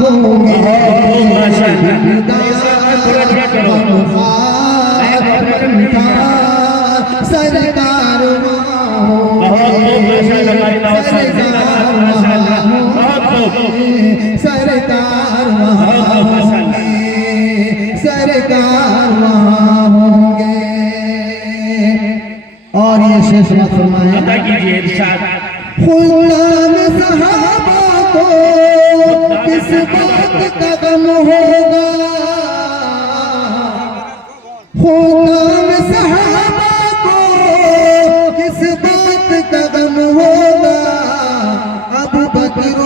होंगे। सरकार सरकार वहाँ होंगे। और ये शेष बात फरमाए खुदा में सहाबा को किस बात का गम होगा। खुदा में सहाबा को किस बात का गम होगा। अबू बकर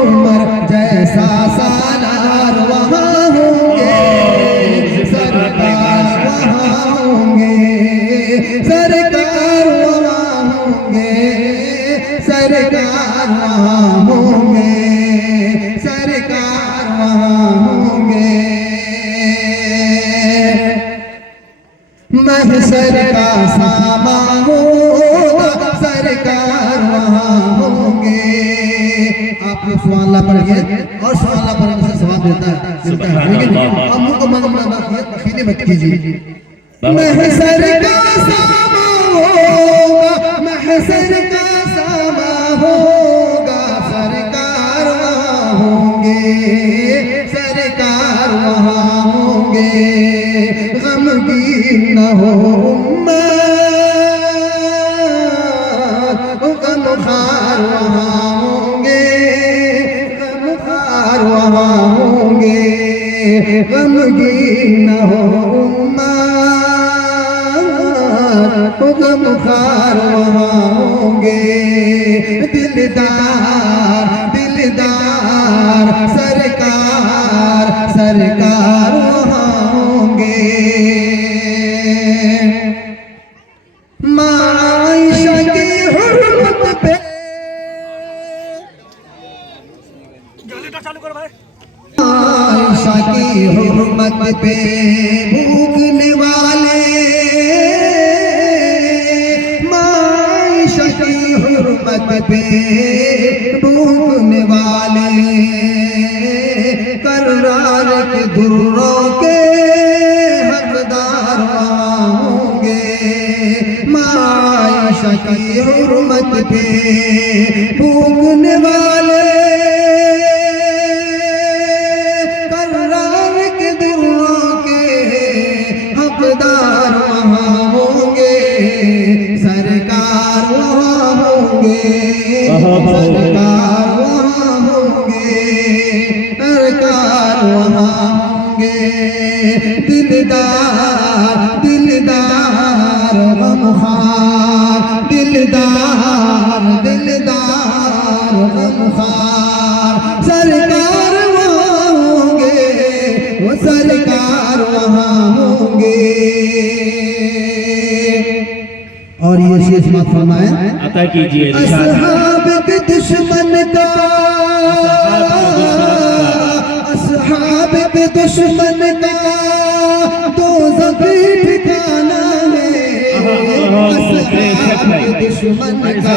उमर जैसा सालार वहाँ होंगे। सरकार वहाँ होंगे। सरकार वहाँ होंगे। सरकार वहाँ होंगे। सरकार वहाँ होंगे। महशर का सामान होगा। सरकार वहाँ होंगे। आप लोग सवाल पढ़िए और सवाल पढ़ने से सवाल देता है मिलता है, लेकिन अब मुझको मखीने मत कीजिए। महशर का सामान होगा। महशर का सामान होगा। सरकार वहाँ होंगे। सरकार वहाँ होंगे। गमगीन न हो उम्मत, गमखार वहाँ होंगे। गमखार वहाँ होंगे। गमगीन न हो उम्मत, गमखार वहाँ होंगे। दिलदार दिलदार सरकार सरकार वहाँ होंगे। मायशा की हुर्मत पे मायशा की हुर्मत पे भूखने वाले। मायशा की हुर्मत पे भूखने वाले। करार के दुर्रों के हकदार वहाँ होंगे। मायशा की हुर्मत पे भूखने वाले। करार के दुर्रों के हकदार वहाँ होंगे। सरकार वहाँ होंगे। सरकार वहाँ होंगे। सरकार वहाँ होंगे। दिलदार दिलदार गमखार दिलदार दिलदार गमखार। सरकार वहाँ होंगे। वो सरकार वहाँ होंगे। और ये शेष मत फरमाए अता कीजिए। असहाब के दुश्मन का असहाब के दुश्मन का दोज़ख ठिकाना है। असहाब के दुश्मन का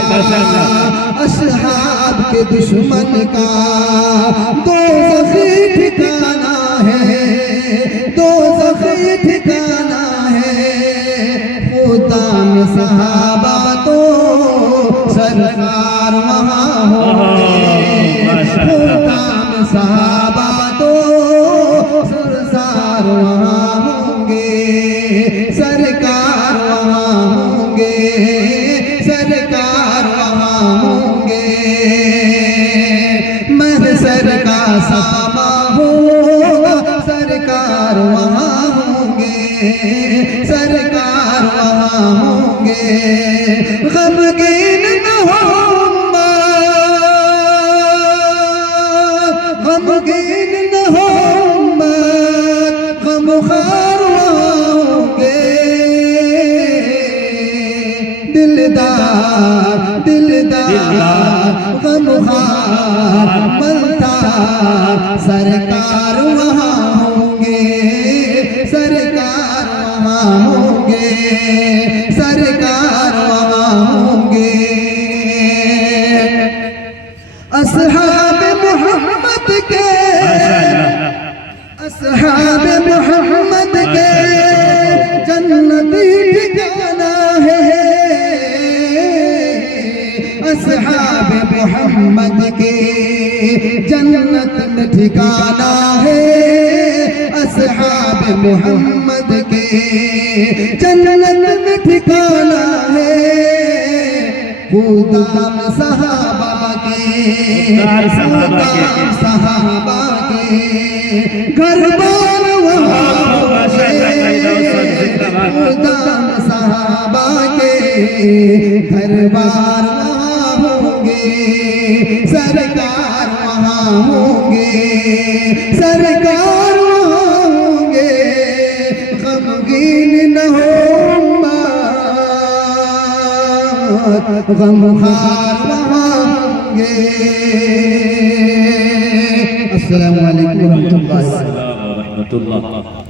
असहाब के दुश्मन का दोज़ख ठिकाना है। दोज़ख ठिकाना है। खुदा में सहाबा तो सरकार वहाँ होंगे। खुदा में सहाबा तो सरकार वहाँ होंगे। सरकार वहाँ होंगे। सरकार वहाँ होंगे। महशर का सामा होगा। सरकार वहाँ होंगे। सरकार वहाँ होंगे। गमगीन न हो उम्मत, गमगीन न हो उम्मत, गमखार वहाँ होंगे। दिलदार दिलदार गमखार मलदार सरकार वहाँ होंगे। सरकार वहाँ होंगे। सरकार वहाँ होंगे। असहाब मोहम्मद मोहम्मद के जन्नत में ठिकाना है असहाब मोहम्मद के जन्नत में ठिकाना है खुदाम सहाबा के सहाबा के घर बार वहाँ खुदाम सहाबा के घर बार वहाँ होंगे सरकार वहाँ होंगे सरकार वहाँ होंगे गमगीन न हो गमखार वहाँ होंगे। अस्सलामु अलैकुम व रहमतुल्लाह।